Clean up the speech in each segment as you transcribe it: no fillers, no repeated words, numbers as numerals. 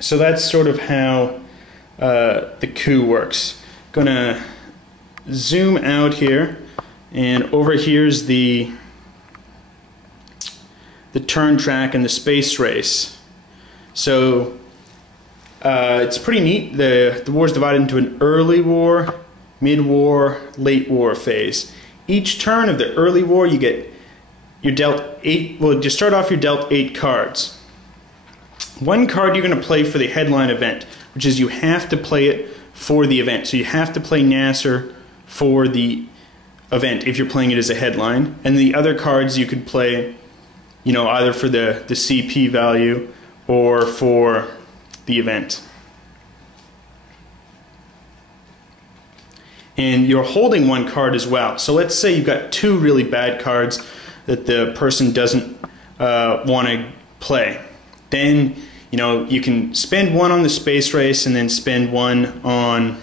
So that's sort of how the coup works. Gonna zoom out here, and over here's the turn track and the space race. So it's pretty neat. The war is divided into an early war, mid-war, late war phase. Each turn of the early war, you're dealt 8. Well, to start off, you're dealt 8 cards. One card you're going to play for the headline event, which is you have to play it for the event. So you have to play Nasser for the event if you're playing it as a headline. And the other cards you could play, you know, either for the CP value or for the event. And you're holding one card as well. So let's say you've got 2 really bad cards that the person doesn't want to play. Then, you know, you can spend 1 on the space race and then spend 1 on,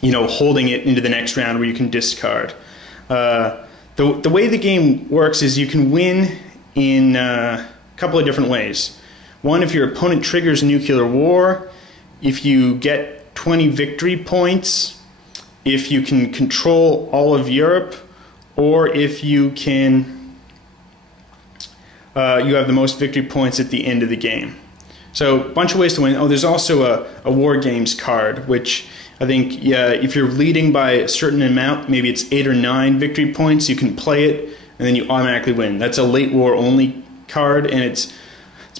you know, holding it into the next round where you can discard. The way the game works is you can win in a couple of different ways. One, if your opponent triggers nuclear war, if you get 20 victory points, if you can control all of Europe, or if you can you have the most victory points at the end of the game. So a bunch of ways to win. Oh, there's also a War Games card, which I think, yeah, if you're leading by a certain amount, maybe it's 8 or 9 victory points, you can play it and then you automatically win. That's a late war only card, and it's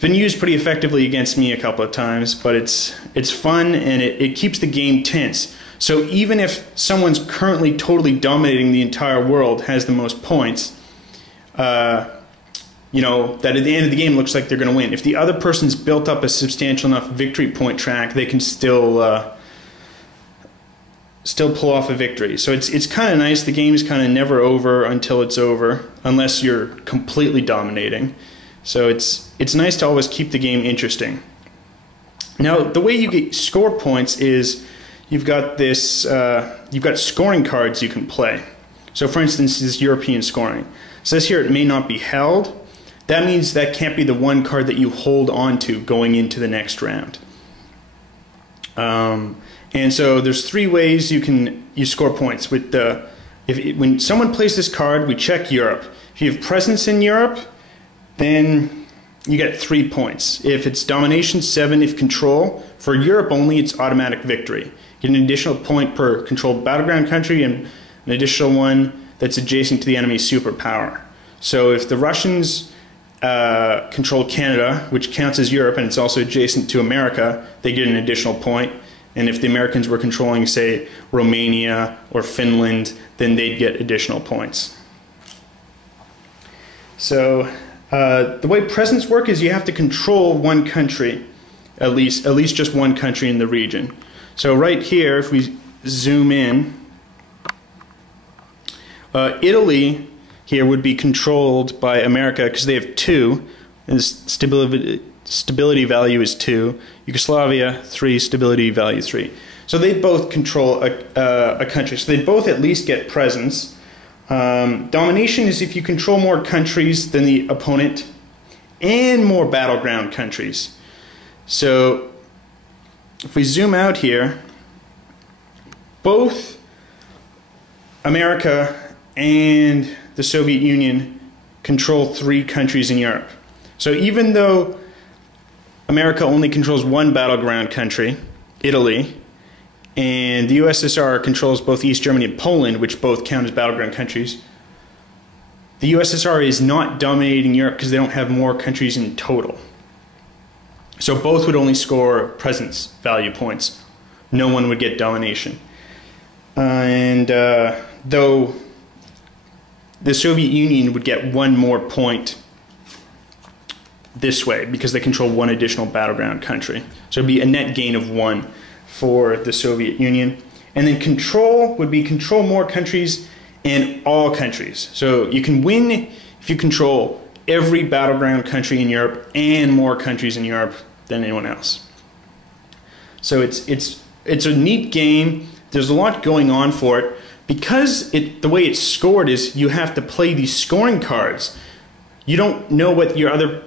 been used pretty effectively against me a couple of times, but it's fun, and it keeps the game tense. So even if someone's currently totally dominating the entire world, has the most points, you know, that at the end of the game looks like they're going to win. If the other person's built up a substantial enough victory point track, they can still pull off a victory. So it's kind of nice. The game's kind of never over until it's over, unless you're completely dominating. So it's nice to always keep the game interesting. Now, the way you get score points is you've got this you've got scoring cards you can play. So for instance, this European scoring. It says here it may not be held. That means that can't be the one card that you hold on to going into the next round. And so there's 3 ways you score points. With when someone plays this card, we check Europe. If you have presence in Europe, then you get 3 points. If it's domination, 7. If control, for Europe only, it's automatic victory. You get an additional point per controlled battleground country and an additional one that's adjacent to the enemy's superpower. So if the Russians control Canada, which counts as Europe, and it's also adjacent to America, they get an additional point. And if the Americans were controlling, say, Romania or Finland, then they'd get additional points. So the way presence work is you have to control one country, at least just one country in the region. So right here, if we zoom in, Italy here would be controlled by America because they have 2, and stability value is 2. Yugoslavia, 3, stability value 3. So they both control a country. So they both at least get presence. Domination is if you control more countries than the opponent and more battleground countries. So if we zoom out here, both America and the Soviet Union control 3 countries in Europe. So even though America only controls one battleground country, Italy, and the USSR controls both East Germany and Poland, which both count as battleground countries, the USSR is not dominating Europe because they don't have more countries in total. So both would only score presence value points. No one would get domination. Though the Soviet Union would get 1 more point this way because they control 1 additional battleground country. So it would be a net gain of 1 for the Soviet Union. And then control would be control more countries and all countries. So you can win if you control every battleground country in Europe and more countries in Europe than anyone else. So it's a neat game. There's a lot going on for it. Because the way it's scored is you have to play these scoring cards. You don't know what your other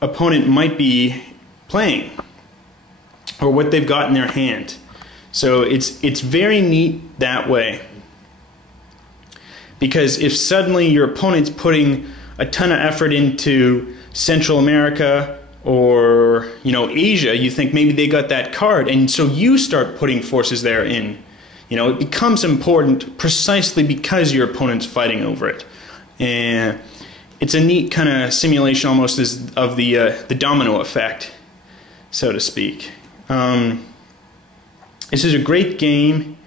opponent might be playing or what they've got in their hand. So it's very neat that way. Because if suddenly your opponent's putting a ton of effort into Central America or, you know, Asia, you think maybe they got that card, and so you start putting forces there in. You know, it becomes important precisely because your opponent's fighting over it. And it's a neat kind of simulation almost as of the domino effect, so to speak. This is a great game.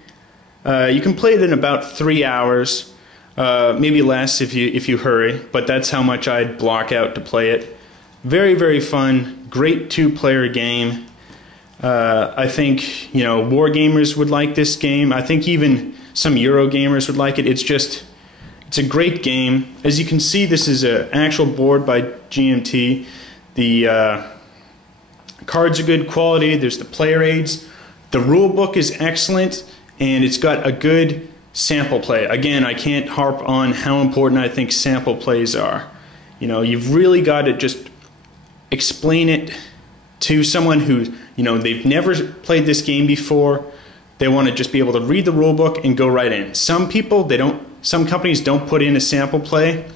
You can play it in about 3 hours, maybe less if you hurry, but that's how much I'd block out to play it. Very, very fun, great two-player game. I think, you know, war gamers would like this game. I think even some Euro gamers would like it. It's a great game. As you can see, this is an actual board by GMT. The cards are good quality. There's the player aids. The rule book is excellent, and it's got a good sample play. Again, I can't harp on how important I think sample plays are. You know, you've really got to just explain it to someone who, you know, they've never played this game before. They want to just be able to read the rule book and go right in. Some people, some companies don't put in a sample play,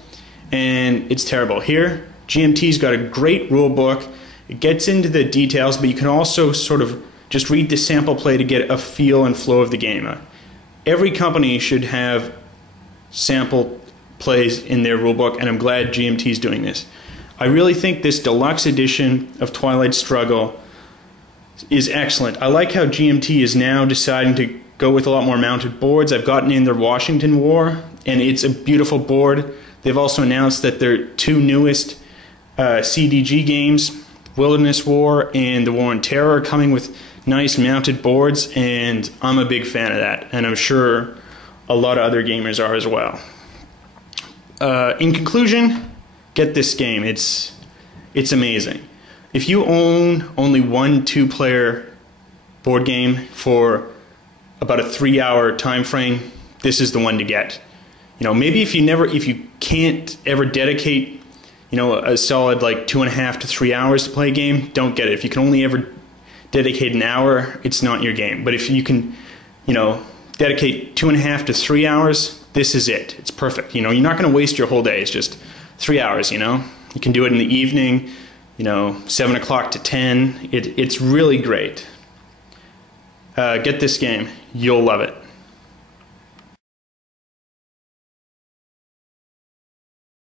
and it's terrible. Here, GMT's got a great rule book. It gets into the details, but you can also sort of just read the sample play to get a feel and flow of the game. Every company should have sample plays in their rulebook, and I'm glad GMT's doing this. I really think this deluxe edition of Twilight Struggle is excellent. I like how GMT is now deciding to go with a lot more mounted boards. I've gotten in their Washington War, and it's a beautiful board. They've also announced that their two newest CDG games, Wilderness War and the War on Terror, are coming with nice mounted boards, and I'm a big fan of that, and I'm sure a lot of other gamers are as well. In conclusion, get this game. It's amazing. If you own only one two-player board game for about a 3-hour time frame, this is the one to get. You know, maybe if you can't ever dedicate, you know, a solid like 2.5 to 3 hours to play a game, don't get it. If you can only ever dedicate an hour, it's not your game. But if you can, you know, dedicate 2.5 to 3 hours, this is it. It's perfect. You know, you're not going to waste your whole day. It's just 3 hours, you know. You can do it in the evening, you know, 7 o'clock to 10. It's really great. Get this game. You'll love it.